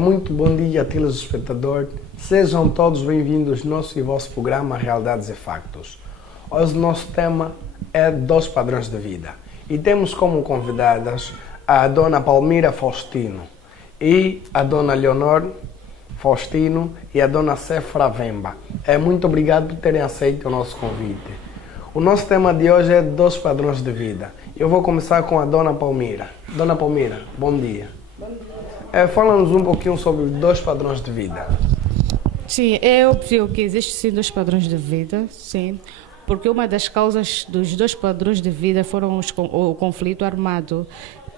Muito bom dia, telespectador. Sejam todos bem-vindos ao nosso e vosso programa Realidades e Factos. Hoje o nosso tema é Dois Padrões de Vida e temos como convidadas a Dona Palmira Faustino e a Dona Leonor Faustino e a Dona Séfora Vemba. Muito obrigado por terem aceito o nosso convite. O nosso tema de hoje é Dois Padrões de Vida. Eu vou começar com a Dona Palmira. Dona Palmira, bom dia. Bom dia. Fala-nos um pouquinho sobre dois padrões de vida. Sim, é óbvio que existem sim dois padrões de vida, sim, porque uma das causas dos dois padrões de vida foram o conflito armado,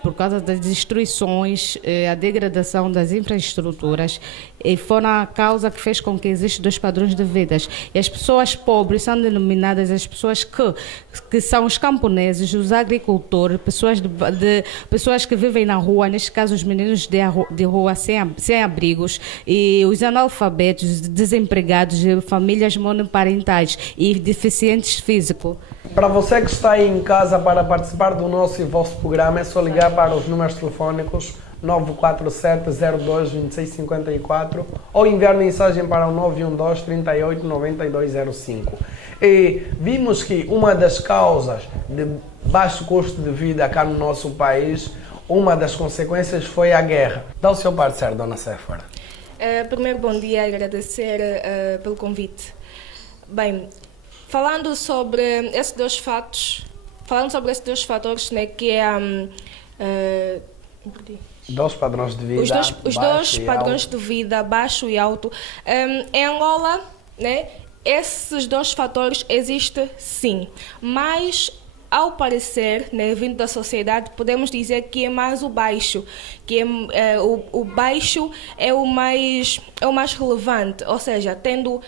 por causa das destruições, a degradação das infraestruturas, e foram a causa que fez com que existam dois padrões de vidas. E as pessoas pobres são denominadas as pessoas que são os camponeses, os agricultores, pessoas que vivem na rua, neste caso os meninos de rua sem abrigos, e os analfabetos, desempregados, famílias monoparentais e deficientes físicos. Para você que está aí em casa para participar do nosso e vosso programa, é só ligar para os números telefónicos 947-02-2654 ou enviar mensagem para o 912-38-9205. E vimos que uma das causas de baixo custo de vida cá no nosso país, uma das consequências foi a guerra. Dá o seu parecer, Dona Séfora. Primeiro, bom dia, agradecer pelo convite. Bem, falando sobre esses dois fatores, né, que é dois padrões de vida, os dois padrões de vida, baixo e alto. Em Angola, né, esses dois fatores existem sim, mas ao parecer, né, vindo da sociedade, podemos dizer que é mais o baixo, que o baixo é o mais relevante, ou seja, tendo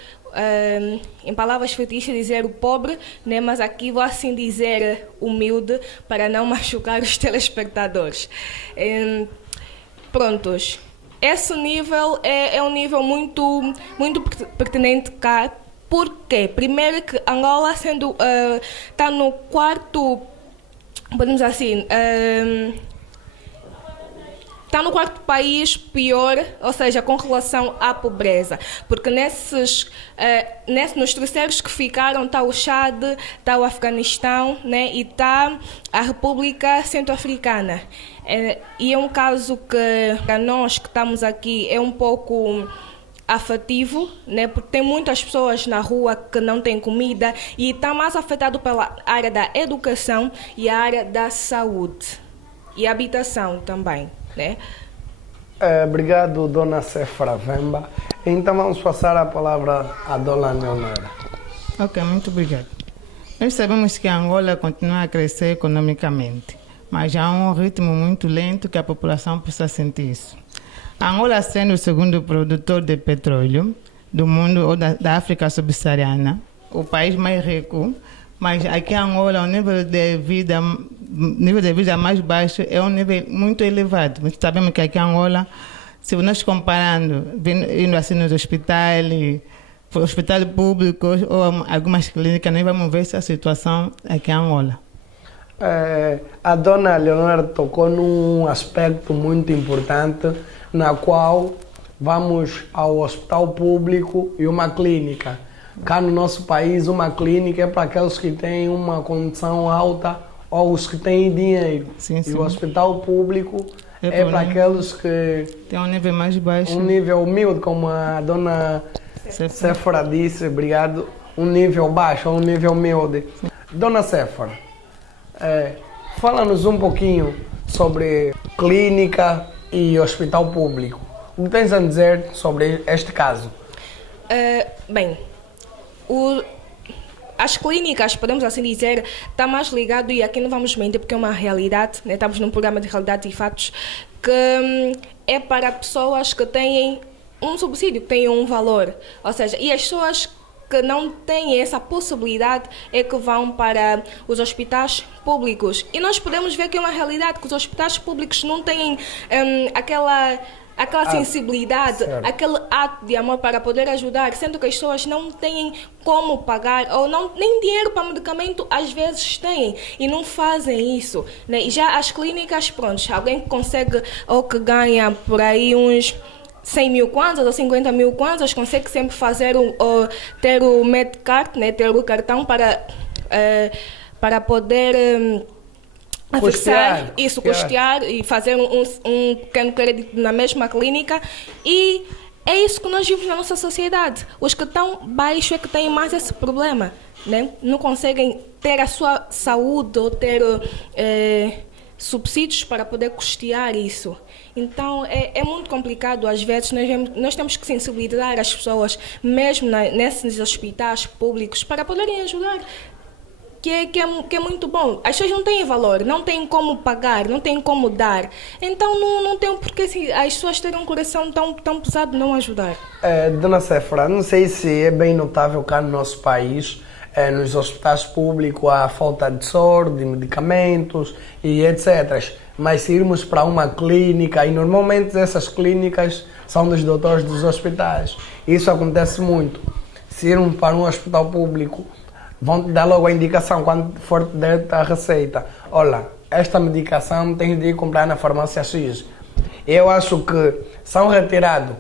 em palavras fictícias dizer o pobre, né, mas aqui vou assim dizer humilde para não machucar os telespectadores. Prontos, esse nível é um nível muito pertinente cá. Por quê? Primeiro que Angola está no quarto, podemos assim, está no quarto país pior, ou seja, com relação à pobreza, porque nos terceiros que ficaram está o Chad, está o Afeganistão, né, e está a República Centro-Africana. E é um caso que, para nós que estamos aqui, é um pouco afetivo, né, porque tem muitas pessoas na rua que não têm comida e está mais afetado pela área da educação e a área da saúde e habitação também, né? Obrigado, Dona Séfora Vemba. Então vamos passar a palavra à Dona Leonora. Ok, muito obrigado. Nós sabemos que a Angola continua a crescer economicamente, mas há um ritmo muito lento que a população precisa sentir isso. A Angola, sendo o segundo produtor de petróleo do mundo ou da África subsaariana, o país mais rico, mas aqui em Angola o nível de vida mais baixo é um nível muito elevado. Nós sabemos que aqui em Angola, se nós comparando, indo assim nos hospitais públicos ou algumas clínicas, nós vamos ver essa situação aqui em Angola. A Dona Leonora tocou num aspecto muito importante, na qual vamos ao hospital público e uma clínica. Cá no nosso país, uma clínica é para aqueles que têm uma condição alta ou os que têm dinheiro. Sim. E o hospital público é para aqueles que tem um nível mais baixo. Um nível humilde, como a Dona Séfora disse, obrigado. Um nível baixo, um nível humilde. Sim. Dona Séfora, fala-nos um pouquinho sobre clínica e hospital público. O que tens a dizer sobre este caso? Bem, as clínicas, podemos assim dizer, está mais ligado, e aqui não vamos mentir porque é uma realidade, né? Estamos num programa de realidade e fatos, que é para pessoas que têm um subsídio, que têm um valor. Ou seja, e as pessoas que não têm essa possibilidade é que vão para os hospitais públicos. E nós podemos ver que é uma realidade, que os hospitais públicos não têm aquela sensibilidade, certo, aquele ato de amor para poder ajudar, sendo que as pessoas não têm como pagar ou nem dinheiro para medicamento, às vezes têm e não fazem isso, né? E já as clínicas, pronto, alguém que consegue ou que ganha por aí uns 100 mil kwanzas ou 50 mil kwanzas consegue sempre fazer ter o Medcard, né, ter o cartão para poder custear e fazer um pequeno crédito na mesma clínica. E é isso que nós vimos na nossa sociedade. Os que estão baixos é que têm mais esse problema, né? Não conseguem ter a sua saúde ou ter subsídios para poder custear isso. Então, é muito complicado. Às vezes, nós temos que sensibilizar as pessoas, mesmo nesses hospitais públicos, para poderem ajudar. Que é muito bom. As pessoas não têm valor, não têm como pagar, não têm como dar. Então, não tem porquê as pessoas terem um coração tão pesado não ajudar. Dona Séfora, não sei se é bem notável cá no nosso país, nos hospitais públicos, a falta de soro, de medicamentos e etc. Mas se irmos para uma clínica, e normalmente essas clínicas são dos doutores dos hospitais, isso acontece muito. Se irmos para um hospital público, vão te dar logo a indicação quando for te dar a receita. Olha, esta medicação tem de ir comprar na farmácia X. Eu acho que são retirados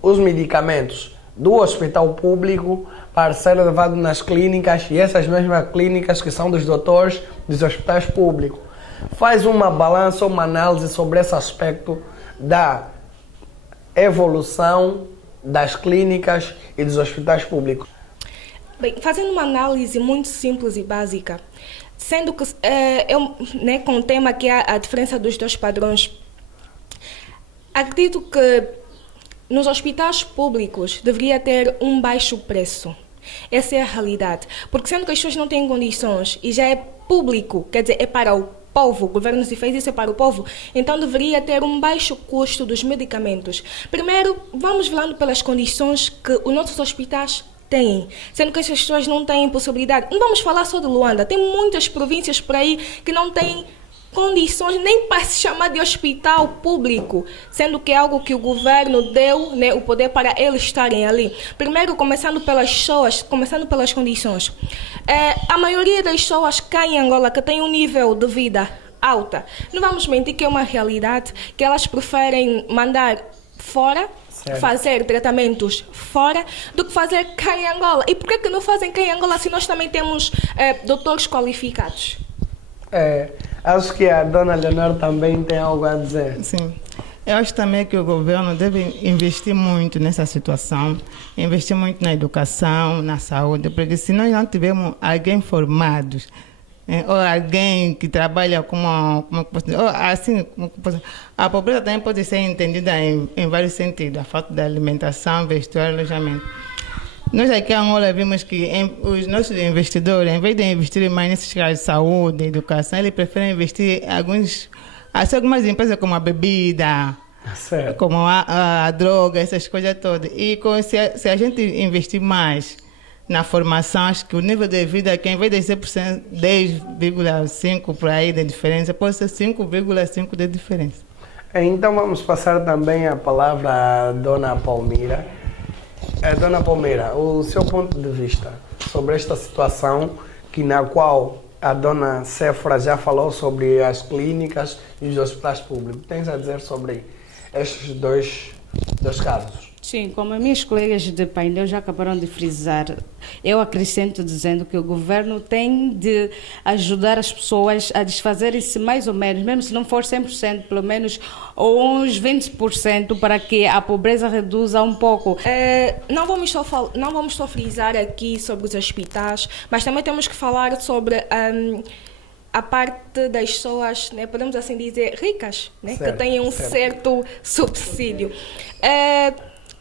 os medicamentos do hospital público para ser levado nas clínicas, e essas mesmas clínicas que são dos doutores dos hospitais públicos. Faz uma balança, uma análise sobre esse aspecto da evolução das clínicas e dos hospitais públicos. Bem, fazendo uma análise muito simples e básica, sendo que com o tema que é a diferença dos dois padrões, acredito que nos hospitais públicos deveria ter um baixo preço. Essa é a realidade. Porque sendo que as pessoas não têm condições e já é público, quer dizer, é para o povo, o governo se fez isso, é para o povo, então deveria ter um baixo custo dos medicamentos. Primeiro, vamos falando pelas condições que os nossos hospitais têm, sendo que essas pessoas não têm possibilidade. Não vamos falar só de Luanda, tem muitas províncias por aí que não têm condições nem para se chamar de hospital público, sendo que é algo que o governo deu, né, o poder para eles estarem ali. Primeiro, começando pelas pessoas, começando pelas condições. A maioria das pessoas cá em Angola que tem um nível de vida alta, não vamos mentir que é uma realidade, que elas preferem mandar fora, fazer tratamentos fora, do que fazer cá em Angola. E por que não fazem cá em Angola se nós também temos doutores qualificados? Acho que a dona Leonor também tem algo a dizer. Sim. Eu acho também que o governo deve investir muito nessa situação, investir muito na educação, na saúde, porque se nós não tivermos alguém formado, ou alguém que trabalha a pobreza também pode ser entendida em vários sentidos, a falta de alimentação, vestuário, alojamento. Nós aqui em Angola vimos que os nossos investidores, em vez de investir mais nesses casos de saúde, educação, eles preferem investir em algumas empresas como a bebida, como a droga, essas coisas todas. E se a gente investir mais na formação, acho que o nível de vida aqui, em vez de ser 10,5% por aí de diferença, pode ser 5,5% de diferença. Então vamos passar também a palavra à dona Palmira. Dona Palmeira, o seu ponto de vista sobre esta situação na qual a dona Séfora já falou sobre as clínicas e os hospitais públicos, tens a dizer sobre estes dois casos? Sim, como as minhas colegas de painel já acabaram de frisar, eu acrescento dizendo que o governo tem de ajudar as pessoas a desfazerem-se mais ou menos, mesmo se não for 100%, pelo menos ou uns 20%, para que a pobreza reduza um pouco. Não vamos só frisar aqui sobre os hospitais, mas também temos que falar sobre a parte das pessoas, né, podemos assim dizer, ricas, né, que têm um certo subsídio.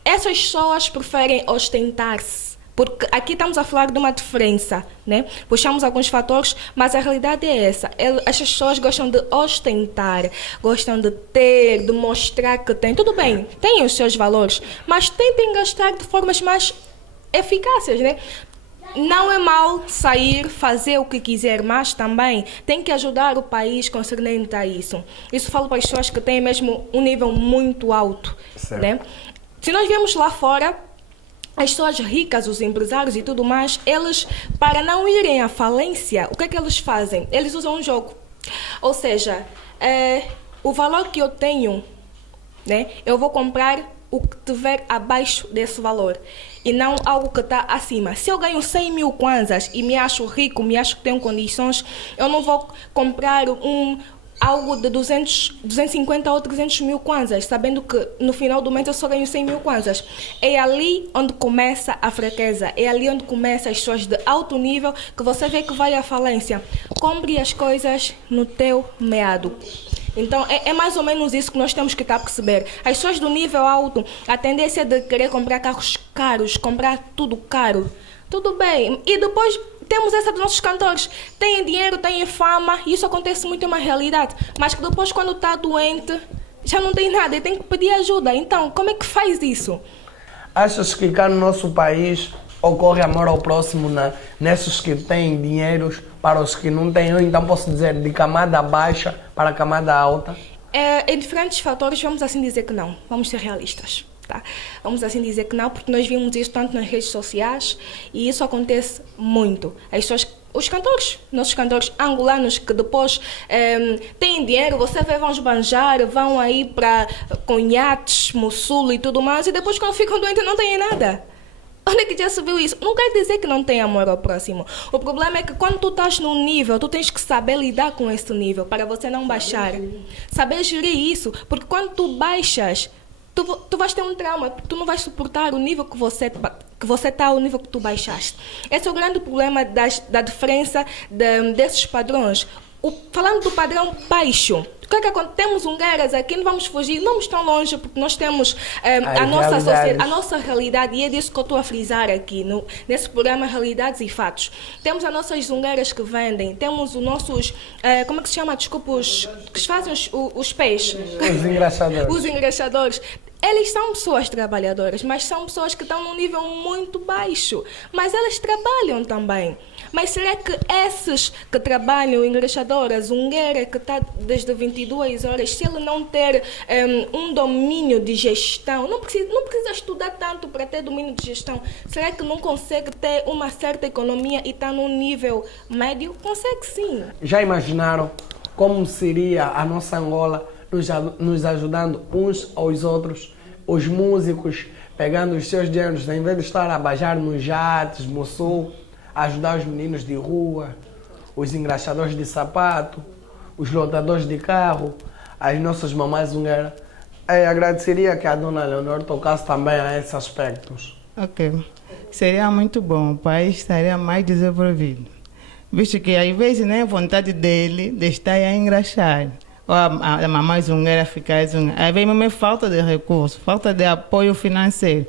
Essas pessoas preferem ostentar-se, porque aqui estamos a falar de uma diferença, né? Puxamos alguns fatores, mas a realidade é essa. Essas pessoas gostam de ostentar, gostam de ter, de mostrar que têm. Tudo bem, têm os seus valores, mas tentem gastar de formas mais eficazes, né? Não é mal sair, fazer o que quiser, mas também tem que ajudar o país concernente a isso. Isso falo para as pessoas que têm mesmo um nível muito alto, né? Se nós vemos lá fora, as pessoas ricas, os empresários e tudo mais, eles, para não irem à falência, o que é que eles fazem? Eles usam um jogo. Ou seja, o valor que eu tenho, né, eu vou comprar o que tiver abaixo desse valor e não algo que está acima. Se eu ganho 100 mil kwanzas e me acho rico, me acho que tenho condições, eu não vou comprar algo de 250 ou 300 mil kwanzas, sabendo que no final do mês eu só ganho 100 mil kwanzas. É ali onde começa a fraqueza, é ali onde começam as pessoas de alto nível, que você vê que vai à falência. Compre as coisas no teu meado. Então, é mais ou menos isso que nós temos que estar a perceber. As pessoas do nível alto, a tendência de querer comprar carros caros, comprar tudo caro. Tudo bem. E depois temos essa dos nossos cantores. Têm dinheiro, têm fama, e isso acontece muito, é uma realidade. Mas que depois, quando está doente, já não tem nada e tem que pedir ajuda. Então, como é que faz isso? Achas que cá no nosso país ocorre amor ao próximo nesses que têm dinheiros para os que não têm? Eu então posso dizer de camada baixa para camada alta? Em diferentes fatores, vamos assim dizer que não. Vamos ser realistas. Tá? Vamos assim dizer que não, porque nós vimos isso tanto nas redes sociais e isso acontece muito. As pessoas, os cantores, nossos cantores angolanos que depois têm dinheiro, você vê, vão esbanjar, vão aí para conhates, Mossul e tudo mais, e depois quando ficam doentes não têm nada. Onde é que já se viu isso? Não quer dizer que não tem amor ao próximo. O problema é que quando tu estás num nível, tu tens que saber lidar com esse nível para você não baixar. Saber gerir isso, porque quando tu baixas, tu vais ter um trauma, porque tu não vais suportar o nível que você está, o nível que tu baixaste. Esse é o grande problema da diferença desses padrões. Falando do padrão baixo, o que é que acontece? Temos guerras aqui, não vamos fugir, não vamos tão longe, porque nós temos a nossa sociedade, a nossa realidade, e é disso que eu estou a frisar aqui, nesse programa Realidades e Fatos. Temos as nossas zungueiras que vendem, temos os nossos, como é que se chama? Desculpa, os que fazem os pés. Os engraxadores. Os engraxadores. Eles são pessoas trabalhadoras, mas são pessoas que estão num nível muito baixo. Mas elas trabalham também. Mas será que esses que trabalham, engraxadora, zungueira, que está desde 22 horas, se ele não ter um domínio de gestão, não precisa estudar tanto para ter domínio de gestão, será que não consegue ter uma certa economia e está num nível médio? Consegue sim. Já imaginaram como seria a nossa Angola nos ajudando uns aos outros, os músicos pegando os seus dinheiros, em vez de estar a bajar nos jates, Mossul, ajudar os meninos de rua, os engraxadores de sapato, os lotadores de carro, as nossas mamães zungueiras. Eu agradeceria que a dona Leonor tocasse também a esses aspectos. Ok. Seria muito bom, o país estaria mais desenvolvido. Visto que às vezes nem é vontade dele de estar a engraxar. Ou a mamãe zungueira ficar zungueira. Às vezes mesmo é falta de recursos, falta de apoio financeiro.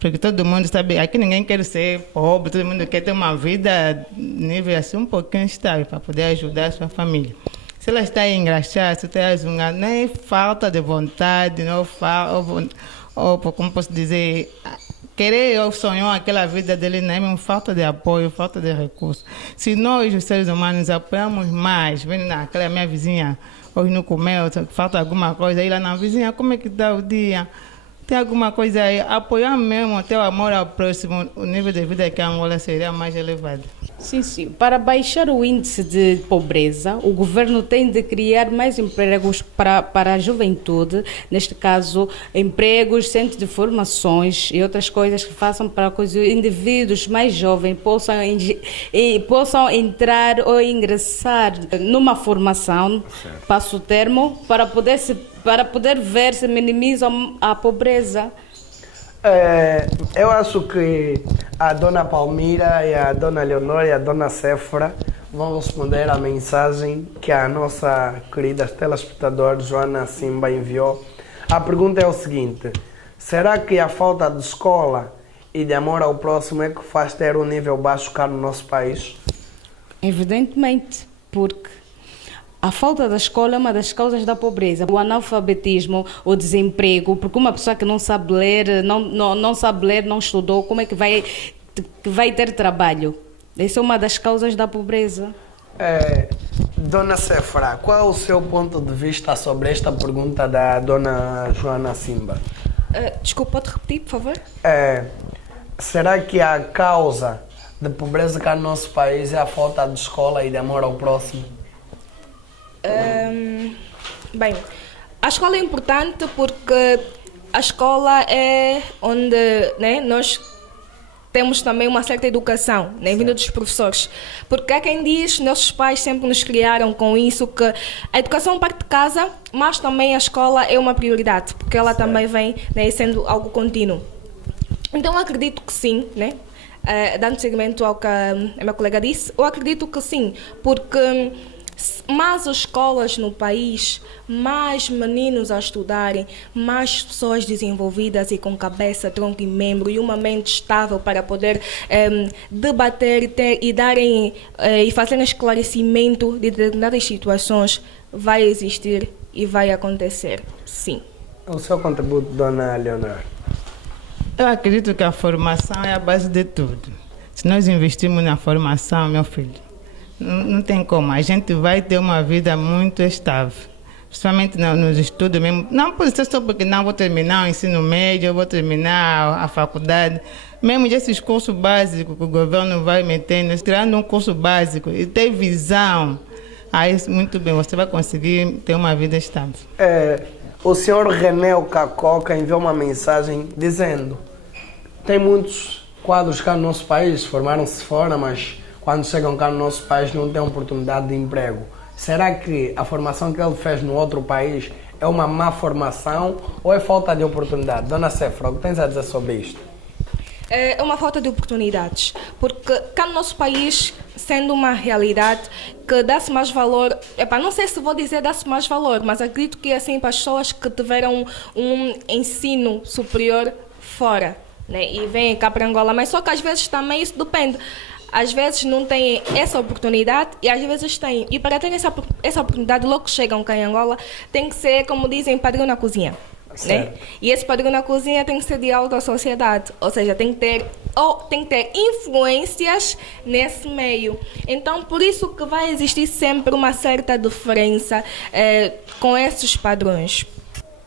Porque todo mundo sabe, aqui ninguém quer ser pobre, todo mundo quer ter uma vida nível assim um pouquinho estável para poder ajudar a sua família. Se ela está a engraxar, se está a zungar, nem falta de vontade, não ou como posso dizer, querer ou sonhar aquela vida dele, nem mesmo falta de apoio, falta de recursos. Se nós, os seres humanos, apoiamos mais, vendo naquela minha vizinha, hoje não comeu, falta alguma coisa, aí lá na vizinha, como é que está o dia? Tem alguma coisa aí, apoiar mesmo até o amor ao próximo, o nível de vida que a Angola seria mais elevado. Sim, sim. Para baixar o índice de pobreza, o governo tem de criar mais empregos para a juventude, neste caso, empregos, centros de formações e outras coisas que façam para que os indivíduos mais jovens possam entrar ou ingressar numa formação, passo o termo, para poder ver se minimiza a pobreza. Eu acho que a dona Palmira e a dona Leonor e a dona Séfora vão responder à mensagem que a nossa querida telespectadora Joana Simba enviou. A pergunta é o seguinte: será que a falta de escola e de amor ao próximo é que faz ter um nível baixo cá no nosso país? Evidentemente, porque a falta da escola é uma das causas da pobreza. O analfabetismo, o desemprego, porque uma pessoa que não sabe ler, não sabe ler, não estudou, como é que vai ter trabalho? Essa é uma das causas da pobreza. Dona Séfora, qual é o seu ponto de vista sobre esta pergunta da dona Joana Simba? Desculpa, pode repetir, por favor? Será que a causa de pobreza cá no nosso país é a falta de escola e de amor ao próximo? Bem, a escola é importante porque a escola é onde, né, nós temos também uma certa educação, né, vinda dos professores. Porque há quem diz, nossos pais sempre nos criaram com isso, que a educação parte de casa, mas também a escola é uma prioridade, porque ela também vem, né, sendo algo contínuo. Então, eu acredito que sim, né? Dando seguimento ao que a minha colega disse, eu acredito que sim, porque mais escolas no país, mais meninos a estudarem, mais pessoas desenvolvidas e com cabeça, tronco e membro e uma mente estável para poder debater e darem e fazerem esclarecimento de determinadas situações, vai existir e vai acontecer, sim. O seu contributo, dona Leonor? Eu acredito que a formação é a base de tudo. Se nós investirmos na formação, meu filho, não tem como. A gente vai ter uma vida muito estável. Principalmente nos estudos mesmo. Não pode ser só porque não vou terminar o ensino médio, eu vou terminar a faculdade. Mesmo esses cursos básicos que o governo vai metendo, tirando um curso básico e ter visão, aí muito bem, você vai conseguir ter uma vida estável. O senhor René Cacoca enviou uma mensagem dizendo: tem muitos quadros cá no nosso país, formaram-se fora, mas quando chegam cá no nosso país não têm oportunidade de emprego. Será que a formação que ele fez no outro país é uma má formação ou é falta de oportunidade? Dona Cefra, o que tens a dizer sobre isto? É uma falta de oportunidades, porque cá no nosso país, sendo uma realidade que dá-se mais valor, não sei se vou dizer dá-se mais valor, mas acredito que é assim para as pessoas que tiveram um ensino superior fora, né, e vêm cá para Angola, mas só que às vezes também isso depende. Às vezes não têm essa oportunidade e às vezes têm. E para ter essa oportunidade, logo que chegam cá em Angola, tem que ser, como dizem, padrinho na cozinha. Né? E esse padrinho na cozinha tem que ser de alta sociedade, ou seja, tem que ter influências nesse meio. Então, por isso que vai existir sempre uma certa diferença com esses padrões.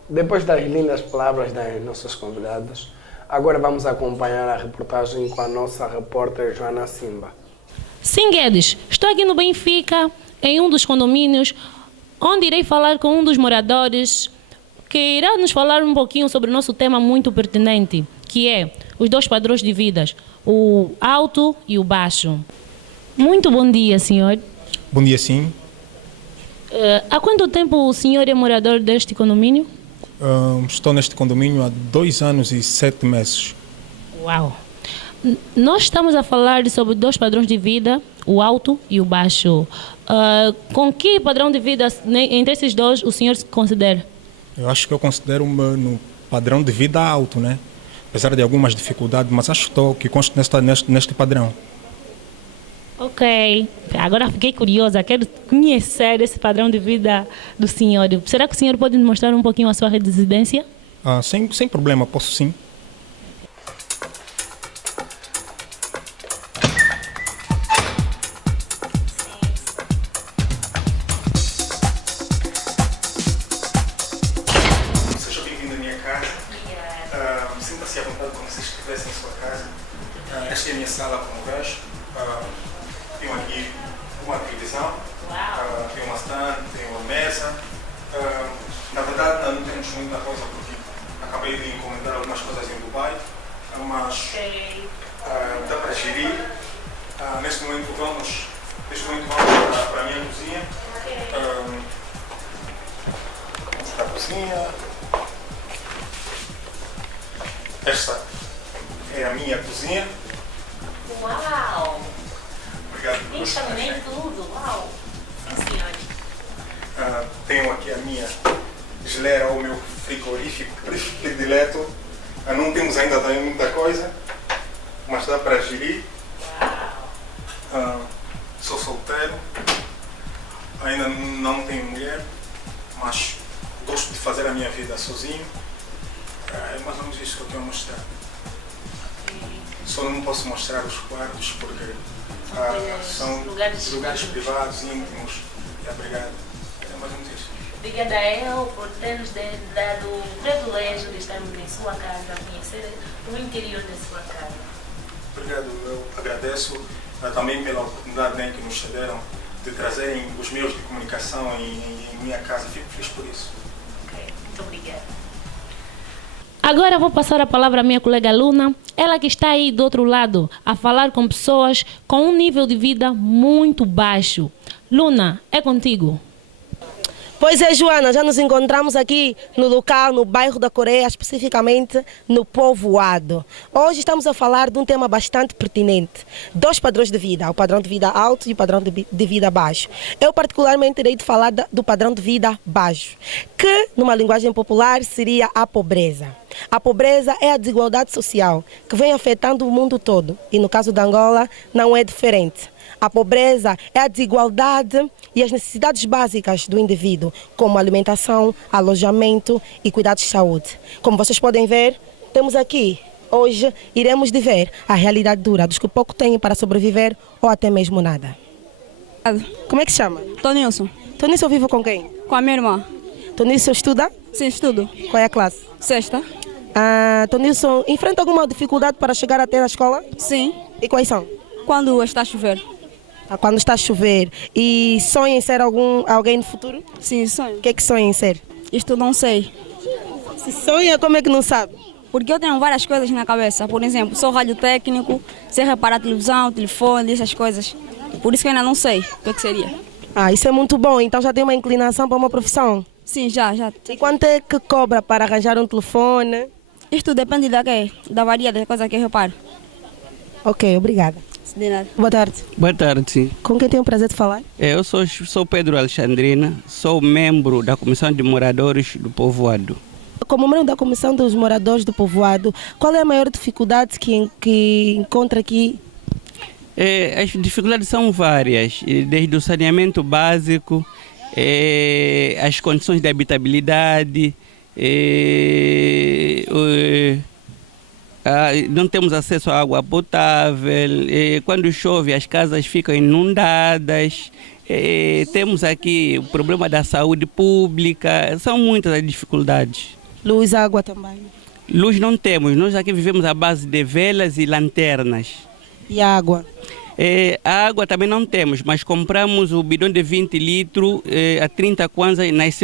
Depois das lindas palavras das nossas convidadas, agora vamos acompanhar a reportagem com a nossa repórter Joana Simba. Sim, Guedes, estou aqui no Benfica, em um dos condomínios, onde irei falar com um dos moradores que irá nos falar um pouquinho sobre o nosso tema muito pertinente, que é os dois padrões de vidas, o alto e o baixo. Muito bom dia, senhor. Bom dia, sim. Há quanto tempo o senhor é morador deste condomínio? Estou neste condomínio há 2 anos e 7 meses. Uau! Nós estamos a falar sobre 2 padrões de vida, o alto e o baixo. Com que padrão de vida, entre esses 2, o senhor se considera? Eu acho que eu considero-me no padrão de vida alto, né? Apesar de algumas dificuldades, mas acho que consto neste padrão. Ok, agora fiquei curiosa, quero conhecer esse padrão de vida do senhor. Será que o senhor pode nos mostrar um pouquinho a sua residência? Sem problema, posso sim. Seja bem-vindo à minha casa. Sinta-se à vontade como se estivesse em sua casa. Esta é a minha sala, como vejo. Tenho aqui uma televisão, tenho uma stand, tenho uma mesa. Na verdade, não temos muita coisa porque acabei de encomendar algumas coisas em Dubai, mas dá para gerir. Neste momento vamos para a minha cozinha. Vamos para a cozinha. Esta é a minha cozinha. Uau! Obrigado. Isso também tudo, uau! Sim, senhor. Tenho aqui a minha geleira, o meu frigorífico predileto. Não temos ainda muita coisa, mas dá para gerir. Sou solteiro, ainda não tenho mulher, mas gosto de fazer a minha vida sozinho. É mais ou menos isso que eu tenho a mostrar. Só não posso mostrar os quartos porque são lugares privados, íntimos e abrigados. É mais ou menos isso. Obrigada a ele por ter nos dado o privilégio de estarmos em sua casa, conhecer o interior da sua casa. Obrigado, eu agradeço também pela oportunidade que nos cederam de trazerem os meios de comunicação em minha casa. Fico feliz por isso. Ok, muito obrigada. Agora vou passar a palavra à minha colega Luna, ela que está aí do outro lado, a falar com pessoas com um nível de vida muito baixo. Luna, é contigo. Pois é, Joana, já nos encontramos aqui no local, no bairro da Coreia, especificamente no povoado. Hoje estamos a falar de um tema bastante pertinente. 2 padrões de vida, o padrão de vida alto e o padrão de vida baixo. Eu particularmente irei de falar do padrão de vida baixo, que numa linguagem popular seria a pobreza. A pobreza é a desigualdade social que vem afetando o mundo todo e no caso da Angola não é diferente. A pobreza é a desigualdade e as necessidades básicas do indivíduo, como alimentação, alojamento e cuidados de saúde. Como vocês podem ver, temos aqui, hoje, iremos de ver a realidade dura dos que pouco têm para sobreviver ou até mesmo nada. Como é que se chama? Tonilson, Tonilson vive com quem? com a minha irmã. Tonilson estuda? Sim, estudo. Qual é a classe? Sexta? Tonilson enfrenta alguma dificuldade para chegar até a escola? Sim. E quais são? Quando está a chover? Quando está a chover. E sonha em ser alguém no futuro? Sim, sonho. O que é que sonha em ser? Isto não sei. Se sonha, como é que não sabe? Porque eu tenho várias coisas na cabeça. Por exemplo, sou radiotécnico, sei reparar televisão, telefone, essas coisas. Por isso que eu ainda não sei o que seria. Isso é muito bom. Então já tem uma inclinação para uma profissão? Sim, já. E quanto é que cobra para arranjar um telefone? Isto depende da varia da coisa que eu reparo. Ok, obrigada. De nada. Boa tarde. Boa tarde, sim. Com quem tenho o prazer de falar? Eu sou Pedro Alexandrina, sou membro da Comissão de Moradores do Povoado. Como membro da Comissão dos Moradores do Povoado, qual é a maior dificuldade que encontra aqui? As dificuldades são várias, desde o saneamento básico, as condições de habitabilidade, não temos acesso à água potável, quando chove as casas ficam inundadas, temos aqui o problema da saúde pública, são muitas as dificuldades. Luz, água também. Luz não temos, nós aqui vivemos à base de velas e lanternas. E a água? A água também não temos, mas compramos o bidão de 20 litros a 30 kwanzas nas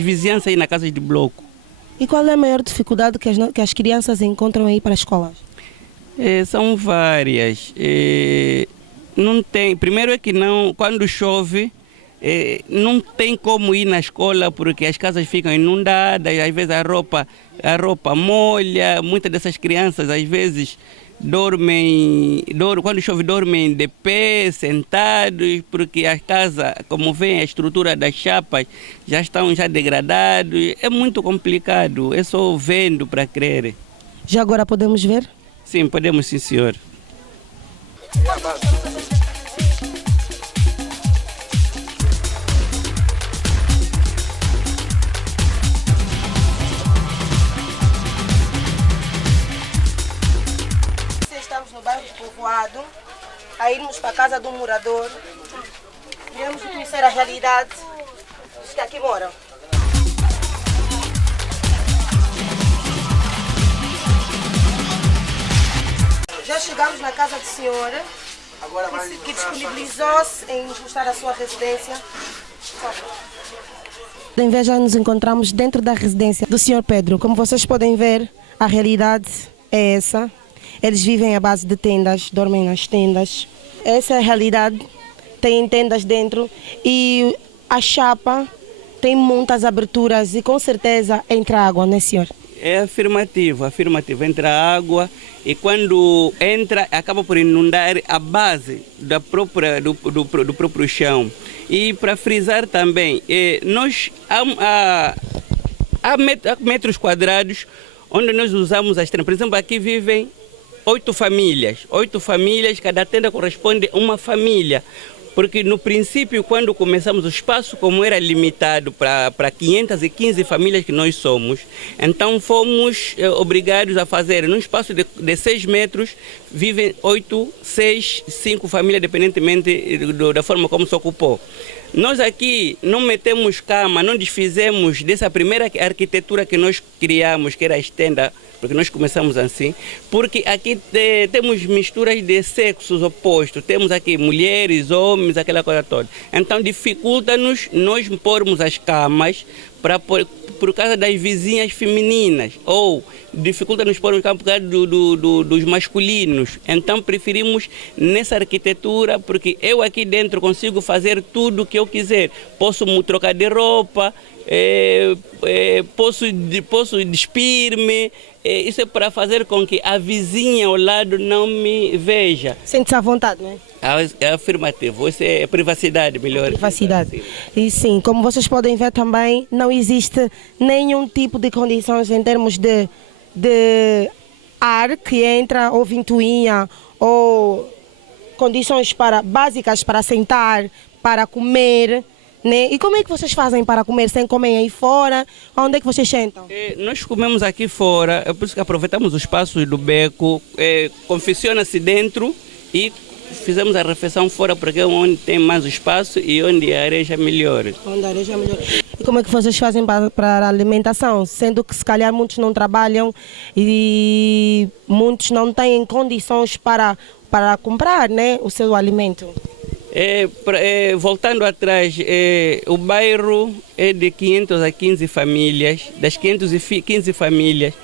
vizinhanças aí na casa de bloco. E qual é a maior dificuldade que as crianças encontram aí para a escola? São várias. Não tem, primeiro é que quando chove, não tem como ir na escola porque as casas ficam inundadas, às vezes a roupa molha, muitas dessas crianças às vezes quando chove dormem de pé, sentados, porque a casa, como vem, a estrutura das chapas já estão degradadas, é muito complicado, é só vendo para crer. Já agora podemos ver? Sim, podemos, sim, senhor. Estamos no bairro do Povoado, a irmos para a casa de um morador. Viemos conhecer a realidade dos que aqui moram. Já chegamos na casa do senhor, que disponibilizou-se em nos mostrar a sua residência. Já nos encontramos dentro da residência do senhor Pedro. Como vocês podem ver, a realidade é essa. Eles vivem à base de tendas, dormem nas tendas. Essa é a realidade. Tem tendas dentro e a chapa tem muitas aberturas e com certeza entra água, não é, senhor? É afirmativo. Entra água e quando entra acaba por inundar a base do próprio chão. E para frisar também, há metros quadrados onde nós usamos as tendas. Por exemplo, aqui vivem 8 famílias, cada tenda corresponde a uma família. Porque no princípio, quando começamos o espaço, como era limitado para 515 famílias que nós somos, então fomos obrigados a fazer, num espaço de 6 metros, vivem 8, 6, 5 famílias, dependentemente da forma como se ocupou. Nós aqui não metemos cama, não desfizemos dessa primeira arquitetura que nós criamos, que era a estenda, porque nós começamos assim, porque aqui temos misturas de sexos opostos, temos aqui mulheres, homens, aquela coisa toda. Então dificulta-nos nós pormos as camas, por causa das vizinhas femininas, ou dificulta nos pôr no campo por causa dos masculinos. Então preferimos nessa arquitetura, porque eu aqui dentro consigo fazer tudo o que eu quiser. Posso me trocar de roupa, posso despir-me. Isso é para fazer com que a vizinha ao lado não me veja. Sente-se à vontade, não é? É afirmativo, isso é privacidade, melhor. Privacidade. E sim, como vocês podem ver também, não existe nenhum tipo de condições em termos de ar que entra, ou ventoinha, ou condições básicas para sentar, para comer. Né? E como é que vocês fazem para comer? Sem comer aí fora? Onde é que vocês sentam? Nós comemos aqui fora, é por isso que aproveitamos os espaços do beco, confecciona-se dentro e fizemos a refeição fora, porque é onde tem mais espaço e onde a areja é melhor. Onde a areja é melhor. E como é que vocês fazem para a alimentação? Sendo que se calhar muitos não trabalham e muitos não têm condições para comprar, né, o seu alimento. Voltando atrás, o bairro é de 515 famílias. Das 515 famílias,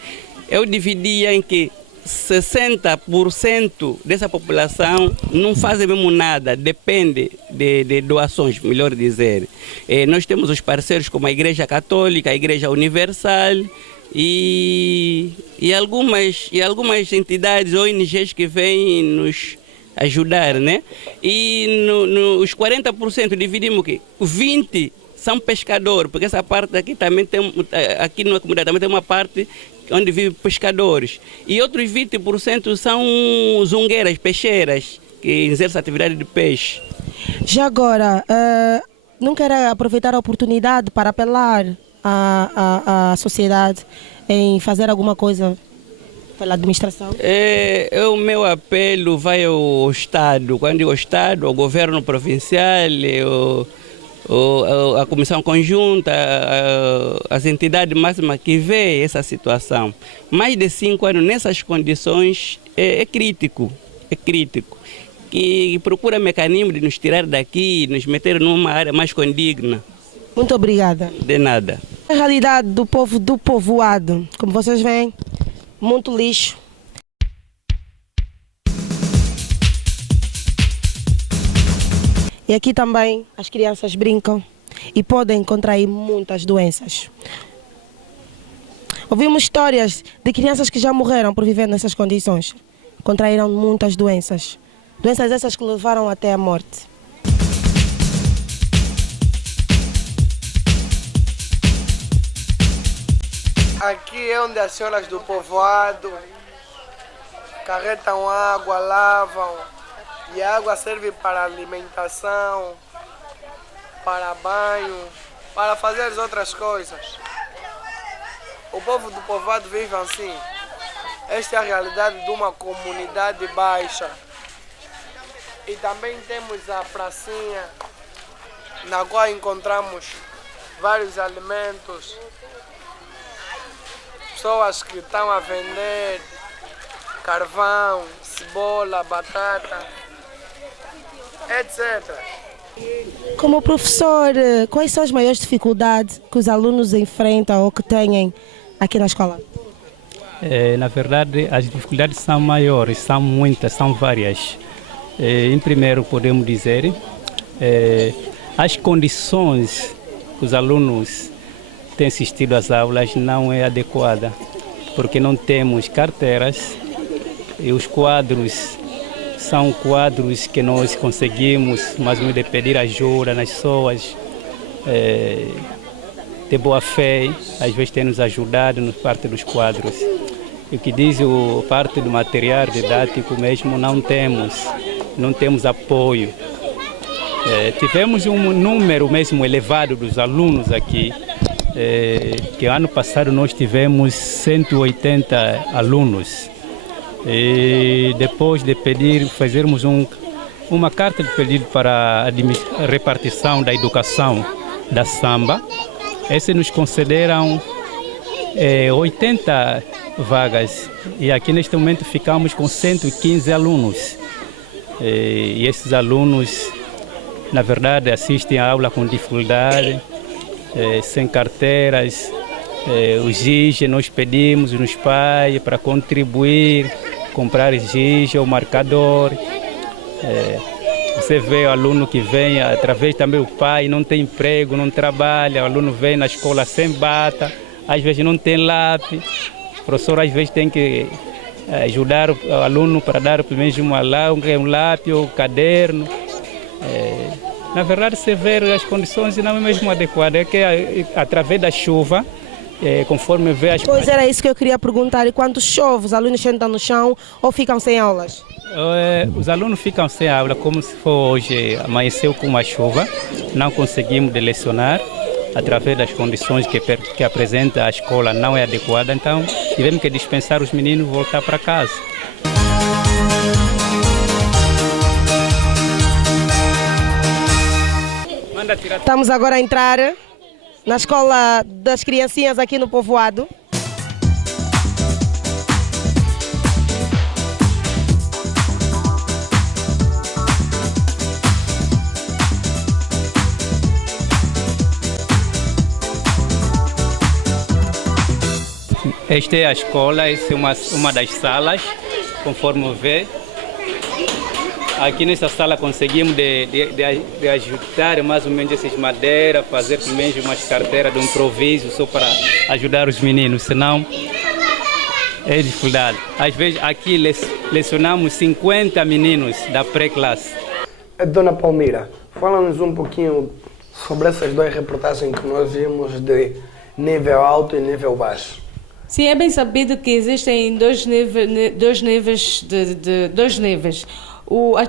eu dividia em que 60% dessa população não fazem mesmo nada, depende de doações, melhor dizer. Nós temos os parceiros como a Igreja Católica, a Igreja Universal e algumas entidades, ONGs que vêm nos ajudar, né? E os 40% dividimos o quê? 20% são pescadores, porque essa parte aqui também tem, aqui na comunidade também tem uma parte onde vivem pescadores. E outros 20% são zungueiras, peixeiras, que exercem atividade de peixe. Já agora, não quero aproveitar a oportunidade para apelar à sociedade em fazer alguma coisa pela administração? O meu apelo vai ao Estado. Quando digo Estado, ao governo provincial, a comissão conjunta, as entidades máximas que vê essa situação. Mais de 5 anos nessas condições é crítico. Que procura mecanismo de nos tirar daqui, nos meter numa área mais condigna. Muito obrigada. De nada. A realidade do povo do povoado, como vocês veem, muito lixo. E aqui também as crianças brincam e podem contrair muitas doenças. Ouvimos histórias de crianças que já morreram por viver nessas condições. Contraíram muitas doenças. Doenças essas que levaram até a morte. Aqui é onde as senhoras do povoado carretam água, lavam, e a água serve para alimentação, para banho, para fazer as outras coisas. O povo do povoado vive assim. Esta é a realidade de uma comunidade baixa. E também temos a pracinha, na qual encontramos vários alimentos. Pessoas que estão a vender carvão, cebola, batata, etc. Como professor, quais são as maiores dificuldades que os alunos enfrentam ou que têm aqui na escola? Na verdade, as dificuldades são maiores, são muitas, são várias. Em primeiro, podemos dizer, as condições que os alunos têm assistido às aulas não é adequada, porque não temos carteiras e os quadros são quadros que nós conseguimos, mas de pedir ajuda nas pessoas de boa fé, às vezes tem nos ajudado na parte dos quadros. E o que diz a parte do material didático mesmo, não temos apoio. Tivemos um número mesmo elevado dos alunos aqui, que ano passado nós tivemos 180 alunos. E depois de fazermos uma carta de pedido para a repartição da educação da samba, esses nos concederam 80 vagas e aqui neste momento ficamos com 115 alunos. E esses alunos, na verdade, assistem à aula com dificuldade sem carteiras. Os giz nós pedimos nos pais para contribuir, comprar giz, o marcador. Você vê o aluno que vem, através também o pai, não tem emprego, não trabalha, o aluno vem na escola sem bata, às vezes não tem lápis. O professor às vezes tem que ajudar o aluno para dar pelo menos um lápis ou um caderno. Na verdade, você vê as condições não é mesmo adequadas, é que através da chuva, conforme vê as... Pois era isso que eu queria perguntar, e quando chove, os alunos sentam no chão ou ficam sem aulas? Os alunos ficam sem aula, como se for hoje, amanheceu com uma chuva, não conseguimos lecionar, através das condições que apresenta a escola não é adequada, então tivemos que dispensar os meninos voltar para casa. Estamos agora a entrar na escola das criancinhas aqui no povoado. Esta é a escola, essa é uma das salas, conforme vê. Aqui nessa sala conseguimos de ajudar mais ou menos essas madeiras, fazer pelo menos umas carteiras de improviso só para ajudar os meninos, senão é dificuldade. Às vezes aqui lecionamos 50 meninos da pré-classe. Dona Palmira, fala-nos um pouquinho sobre essas duas reportagens que nós vimos de nível alto e nível baixo. Sim, é bem sabido que existem dois níveis.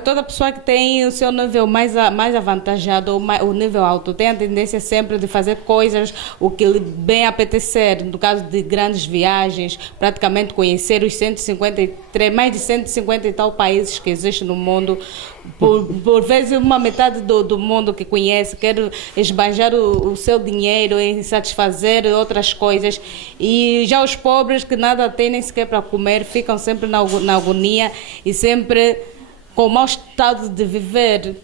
Toda pessoa que tem o seu nível mais avantajado, o nível alto, tem a tendência sempre de fazer coisas o que lhe bem apetecer. No caso de grandes viagens, praticamente conhecer os 153, mais de 150 e tal países que existem no mundo. Por vezes uma metade do mundo que conhece quer esbanjar o seu dinheiro em satisfazer outras coisas, e já os pobres que nada têm nem sequer para comer ficam sempre na agonia e sempre com mau estado de viver.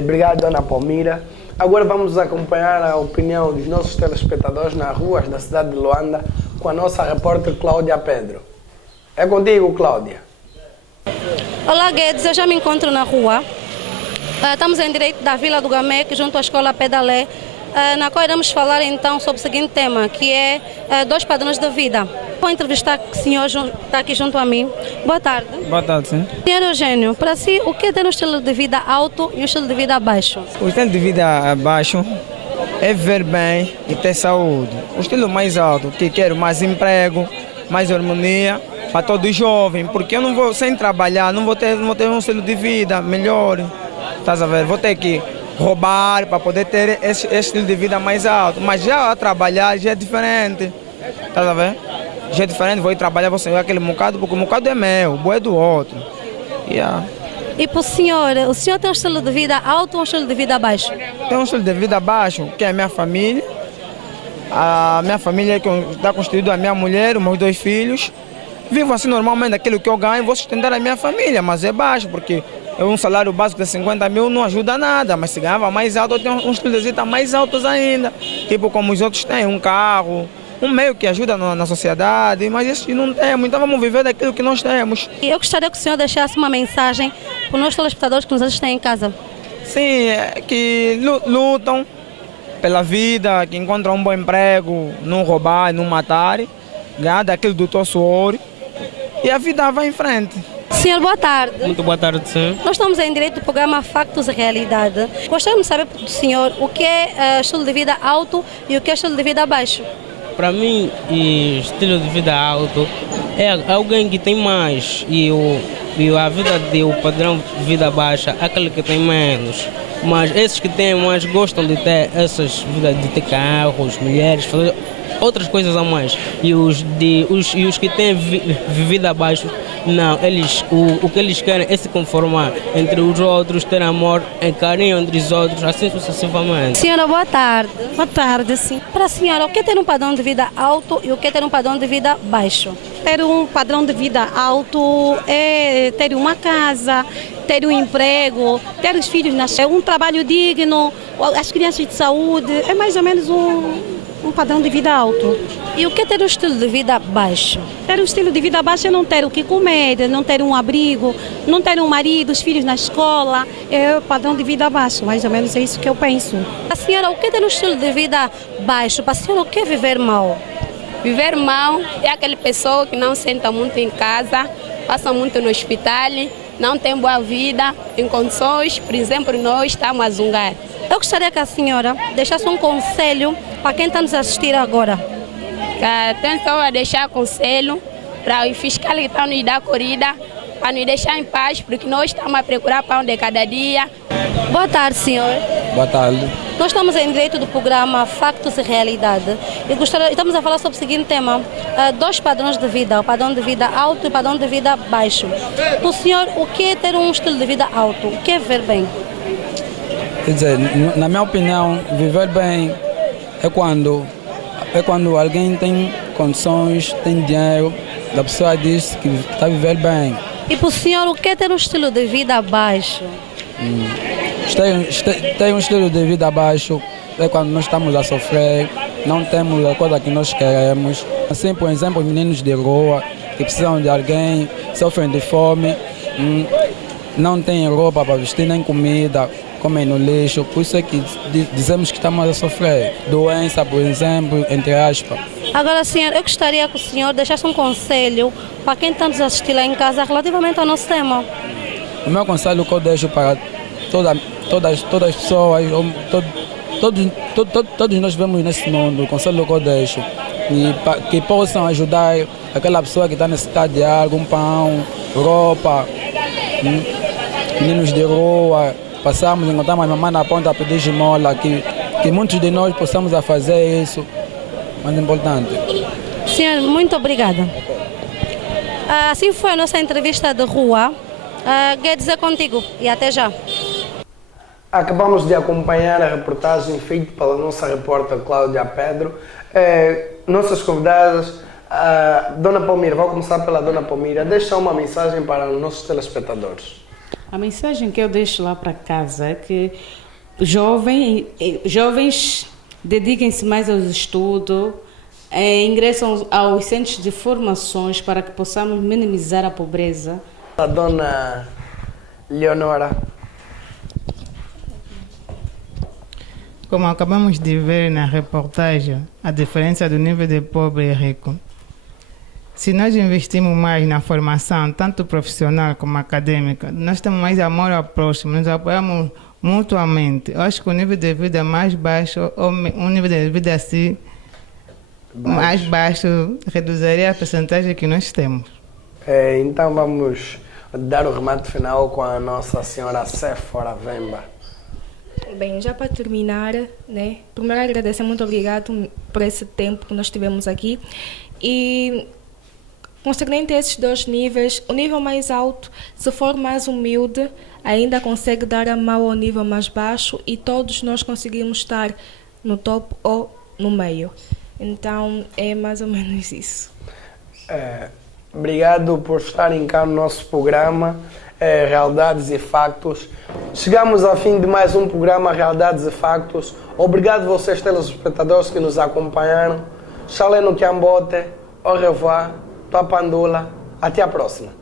Obrigado, Dona Palmira. Agora vamos acompanhar a opinião dos nossos telespectadores nas ruas da cidade de Luanda com a nossa repórter Cláudia Pedro. É contigo, Cláudia. Olá, Guedes, eu já me encontro na rua. Estamos em direito da Vila do Gamec, junto à Escola Pedalé, na qual iremos falar então sobre o seguinte tema, que é dois padrões de vida. Vou entrevistar o senhor está aqui junto a mim. Boa tarde. Boa tarde, sim. Senhor Eugênio, para si, o que é ter um estilo de vida alto e um estilo de vida baixo? O estilo de vida baixo é viver bem e ter saúde. O estilo mais alto, que quero mais emprego, mais harmonia para todos os jovens, porque eu não vou, sem trabalhar, não vou ter um estilo de vida melhor. Estás a ver? Vou ter que roubar para poder ter esse estilo de vida mais alto. Mas já a trabalhar já é diferente. Estás a ver? Já é diferente, vou ir trabalhar, vou sair aquele bocado, porque o bocado é meu, o boi é do outro. Yeah. E para o senhor tem um estilo de vida alto ou um estilo de vida baixo? Tem um estilo de vida baixo, que é a minha família. A minha família que está constituída, a minha mulher, os meus 2 filhos. Vivo assim normalmente, aquilo que eu ganho, vou sustentar a minha família, mas é baixo, porque um salário básico de 50 mil não ajuda nada, mas se ganhava mais alto, eu tenho um estilo de vida mais altos ainda. Tipo como os outros têm, um carro, um meio que ajuda na sociedade, mas isso não temos, então vamos viver daquilo que nós temos. Eu gostaria que o senhor deixasse uma mensagem para os nossos telespectadores que nos assistem em casa. Sim, que lutam pela vida, que encontram um bom emprego, não roubar, não matar, ganhar daquilo do teu suor e a vida vai em frente. Senhor, boa tarde. Muito boa tarde, senhor. Nós estamos em direito do programa Factos e Realidade. Gostaríamos de saber do senhor o que é estilo de vida alto e o que é estilo de vida baixo. Para mim, estilo de vida alto é alguém que tem mais e a vida o padrão de vida baixa é aquele que tem menos. Mas esses que têm mais gostam de ter essas vidas, de ter carros, mulheres, fazer outras coisas a mais. E os que têm vida abaixo, não, o que eles querem é se conformar entre os outros, ter amor e carinho entre os outros, assim sucessivamente. Senhora, boa tarde. Boa tarde, sim. Para a senhora, o que é ter um padrão de vida alto e o que é ter um padrão de vida baixo? Ter um padrão de vida alto é ter uma casa, ter um emprego, ter os filhos um trabalho digno, as crianças de saúde, é mais ou menos um padrão de vida alto. E o que é ter um estilo de vida baixo? Ter um estilo de vida baixo é não ter o que comer, não ter um abrigo, não ter um marido, os filhos na escola, é o padrão de vida baixo, mais ou menos é isso que eu penso. A senhora, o que é ter um estilo de vida baixo? Para a senhora, o que é viver mal? Viver mal é aquela pessoa que não senta muito em casa, passa muito no hospital, não tem boa vida, em condições, por exemplo, nós estamos a zungar. Eu gostaria que a senhora deixasse um conselho para quem está nos assistir agora. Atenção a deixar conselho para os fiscais que estão nos dar corrida, para nos deixar em paz, porque nós estamos a procurar pão de cada dia. Boa tarde, senhor. Boa tarde. Nós estamos em direito do programa Factos e Realidade. Estamos a falar sobre o seguinte tema, 2 padrões de vida, o padrão de vida alto e o padrão de vida baixo. O senhor, o que é ter um estilo de vida alto? O que é viver bem? Quer dizer, na minha opinião, viver bem é quando alguém tem condições, tem dinheiro, a pessoa diz que está a viver bem. E para o senhor, o que é ter um estilo de vida baixo? Ter um estilo de vida baixo é quando nós estamos a sofrer, não temos a coisa que nós queremos. Assim, por exemplo, meninos de rua que precisam de alguém, sofrem de fome, não têm roupa para vestir nem comida, comem no lixo, por isso é que dizemos que estamos a sofrer. Doença, por exemplo, entre aspas. Agora, senhor, eu gostaria que o senhor deixasse um conselho para quem está nos assistindo lá em casa relativamente ao nosso tema. O meu conselho que eu deixo para todas as pessoas, todos nós vivemos nesse mundo, o conselho que eu deixo, que possam ajudar aquela pessoa que está necessitada de algo, um pão, roupa, meninos de rua. Passamos, encontramos a mamãe na ponta a pedir esmola, que muitos de nós possamos a fazer isso, mas é importante. Senhor, muito obrigada. Assim foi a nossa entrevista de rua. Guedes, é contigo e até já. Acabamos de acompanhar a reportagem feita pela nossa repórter Cláudia Pedro. Nossas convidadas, Dona Palmira, vou começar pela Dona Palmira. Deixa uma mensagem para os nossos telespectadores. A mensagem que eu deixo lá para casa é que jovens dediquem-se mais aos estudos, ingressam aos centros de formações para que possamos minimizar a pobreza. A Dona Leonora. Como acabamos de ver na reportagem, a diferença do nível de pobre e rico. Se nós investimos mais na formação, tanto profissional como acadêmica, nós temos mais amor ao próximo, nos apoiamos mutuamente. Eu acho que o nível de vida mais baixo, ou um nível de vida assim, mais baixo, reduziria a percentagem que nós temos. Então vamos dar o remate final com a nossa senhora Séfora Vemba. Bem, já para terminar, né? Primeiro agradecer, muito obrigado por esse tempo que nós tivemos aqui. E concernente a esses 2 níveis, o nível mais alto, se for mais humilde, ainda consegue dar a mão ao nível mais baixo e todos nós conseguimos estar no topo ou no meio. Então, é mais ou menos isso. Obrigado por estarem cá no nosso programa Realidades e Factos. Chegamos ao fim de mais um programa Realidades e Factos. Obrigado a vocês, telespectadores, que nos acompanharam. Xalé no Kiambote, au revoir, tua pandula. Até a próxima.